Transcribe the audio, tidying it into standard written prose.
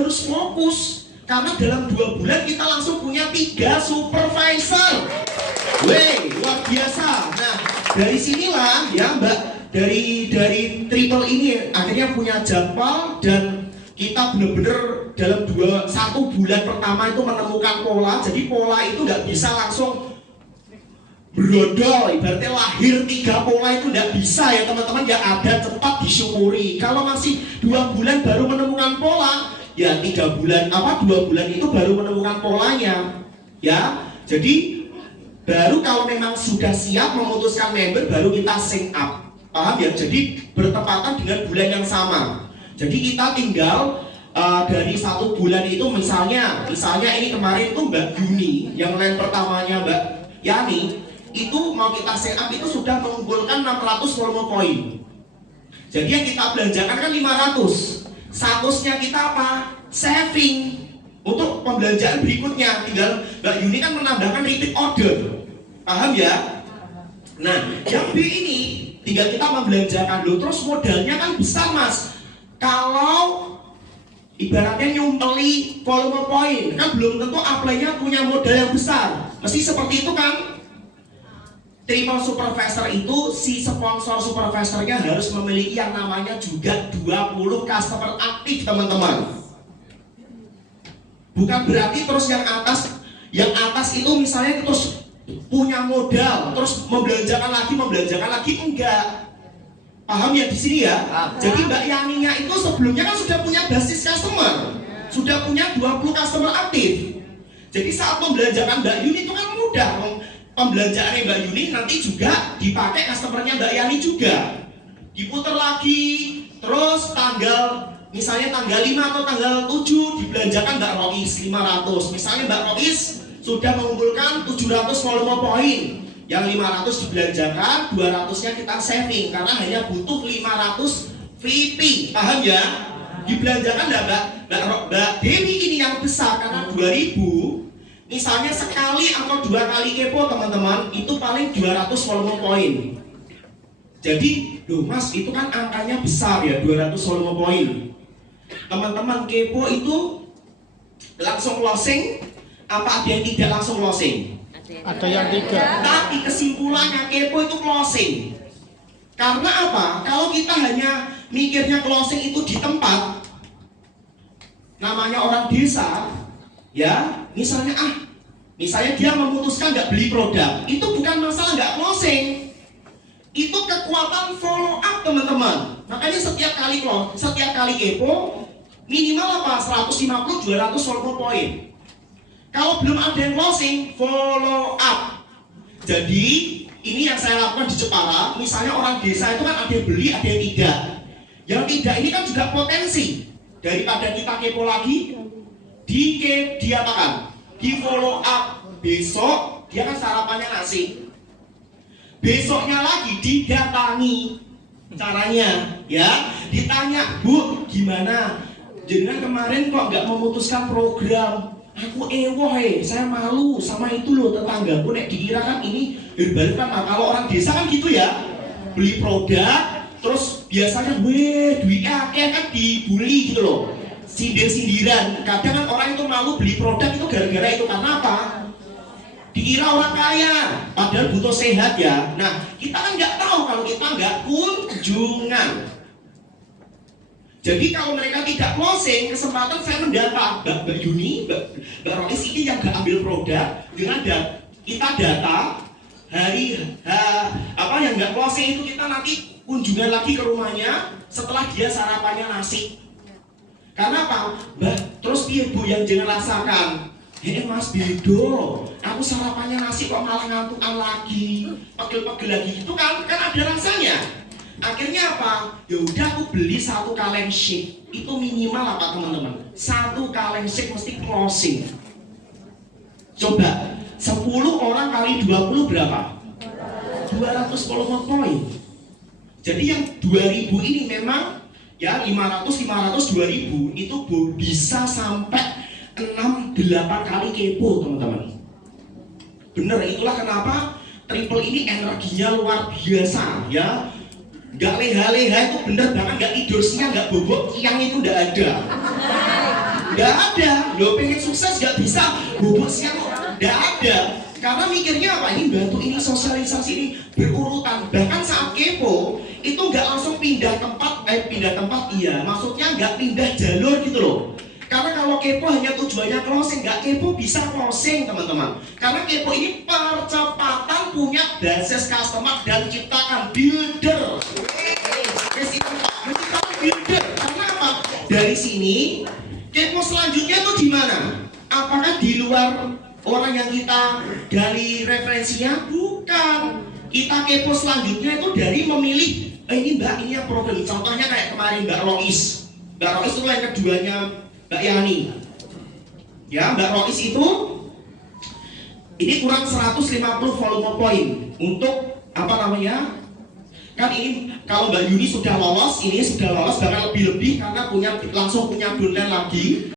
harus fokus. Karena dalam 2 bulan kita langsung punya 3 supervisor. Weh, luar biasa. Nah, dari sinilah ya Mbak, dari triple ini akhirnya punya jadwal, dan kita benar-benar dalam 1 bulan pertama itu menemukan pola. Jadi pola itu nggak bisa langsung brodol, ibaratnya lahir 3 pola itu nggak bisa ya teman-teman, ya ada, cepat disyukuri. Kalau masih 2 bulan baru menemukan pola, ya 2 bulan itu baru menemukan polanya ya. Jadi baru kalau memang sudah siap memutuskan member, baru kita sync up, paham ya? Jadi bertepatan dengan bulan yang sama. Jadi kita tinggal dari 1 bulan itu, misalnya ini kemarin itu Mbak Yuni, yang lain pertamanya Mbak Yani, itu mau kita sync up itu sudah mengumpulkan 600 volume poin. Jadi yang kita belanjakan kan 500. Statusnya kita apa? Saving untuk pembelanjaan berikutnya. Tinggal Mbak Yuni kan menambahkan repeat order, paham ya? Nah, yang B ini tinggal kita membelanjakan loh. Terus modalnya kan besar Mas. Kalau ibaratnya nyumpeli volume poin, kan belum tentu apply-nya punya modal yang besar. Mesti seperti itu kan? Triple supervisor itu si sponsor supervisornya harus memiliki yang namanya juga 20 customer aktif teman-teman. Bukan berarti terus yang atas itu misalnya terus punya modal terus membelanjakan lagi, enggak. Paham ya di sini ya? Jadi Mbak Yaninya itu sebelumnya kan sudah punya basis customer, sudah punya 20 customer aktif. Jadi saat membelanjakan Mbak Yuni itu kan mudah. Pembelanjaannya Mbak Yuni nanti juga dipakai customernya Mbak Yani juga, diputar lagi, terus misalnya tanggal 5 atau tanggal 7 dibelanjakan Mbak Rois 500. Misalnya Mbak Rois sudah mengumpulkan 700 volume poin, yang 500 dibelanjakan, 200 nya kita saving karena hanya butuh 500 VP, paham ya? Dibelanjakan Mbak Dewi ini yang besar karena 2000. Misalnya sekali atau 2 kali kepo teman-teman, itu paling 200 volume poin. Jadi, loh Mas, itu kan angkanya besar ya, 200 volume poin. Teman-teman kepo itu langsung closing, apa ada yang tidak langsung closing? Ada yang tidak. Tapi kesimpulannya kepo itu closing. Karena apa? Kalau kita hanya mikirnya closing itu di tempat, namanya orang desa, ya, misalnya dia memutuskan nggak beli produk, itu bukan masalah nggak closing, itu kekuatan follow up teman-teman. Makanya setiap kali kepo minimal apa? 150-200 volume poin. Kalau belum ada yang closing, follow up. Jadi ini yang saya lakukan di Jepara. Misalnya orang desa itu kan ada yang beli, ada yang tidak. Yang tidak ini kan juga potensi. Daripada kita kepo lagi, diapakan? Di follow up. Besok dia kan sarapannya nasi, besoknya lagi didatangi. Caranya ya, ditanya, Bu, gimana? Jangan kemarin kok nggak memutuskan program? Aku saya malu sama itu loh tetanggaku, nek dikira kan ini berbalik kan. Nah, kalau orang desa kan gitu ya, beli produk terus biasanya duitnya kan dibully gitu loh, sindir-sindiran. Kadang kan orang itu malu beli produk itu gara-gara itu, karena apa? Dikira orang kaya, padahal butuh sehat ya. Nah, kita kan nggak tahu kalau kita nggak kunjungan. Jadi kalau mereka tidak closing, kesempatan saya mendata Mbak Yuni, Mbak Rois ini yang nggak ambil produk, dengan kita data yang nggak closing itu, kita nanti kunjungan lagi ke rumahnya setelah dia sarapannya nasi. Karena apa? Mbak, terus dia Bu yang jangan rasakan. Mas Bedo, aku sarapannya nasi kok malah ngantukan lagi, pegel-pegel lagi gitu kan ada rasanya. Akhirnya apa? Ya udah aku beli 1 kaleng shake. Itu minimal apa teman-teman? 1 kaleng shake mesti closing. Coba 10 orang kali 20 berapa? 200 volume poin. Jadi yang 2000 ini memang ya 500 2000 itu bisa sampai 6-8 kali kepo teman-teman. Bener, itulah kenapa triple ini energinya luar biasa ya. Gak leha-leha itu bener banget, gak tidur siang, gak bobok siang itu gak ada. Nggak ada. Lo pengen sukses nggak bisa bubuk siang, nggak ada. Karena mikirnya apa? Ini bantu, ini sosialisasi, ini berurutan. Bahkan saat kepo itu nggak langsung pindah tempat, iya. Maksudnya nggak pindah jalur gitu loh. Karena kalau kepo hanya tujuannya closing, nggak kepo bisa closing teman-teman. Karena kepo ini percepatan punya basis customer dan ciptakan builder. Menciptakan builder. Karena apa? Dari sini kepo selanjutnya tuh di mana? Apakah di luar orang yang kita gali referensinya? Bukan. Kita kepo selanjutnya itu dari memilih, ini mbak, ini yang problem. Contohnya kayak kemarin Mbak Rois. Mbak Rois itu yang keduanya Mbak Yani. Ya, Mbak Rois itu ini kurang 150 volume point untuk apa namanya? Kan ini kalau Mbak Yuni sudah lolos, ini sudah lolos, bahkan lebih-lebih karena langsung punya downline lagi.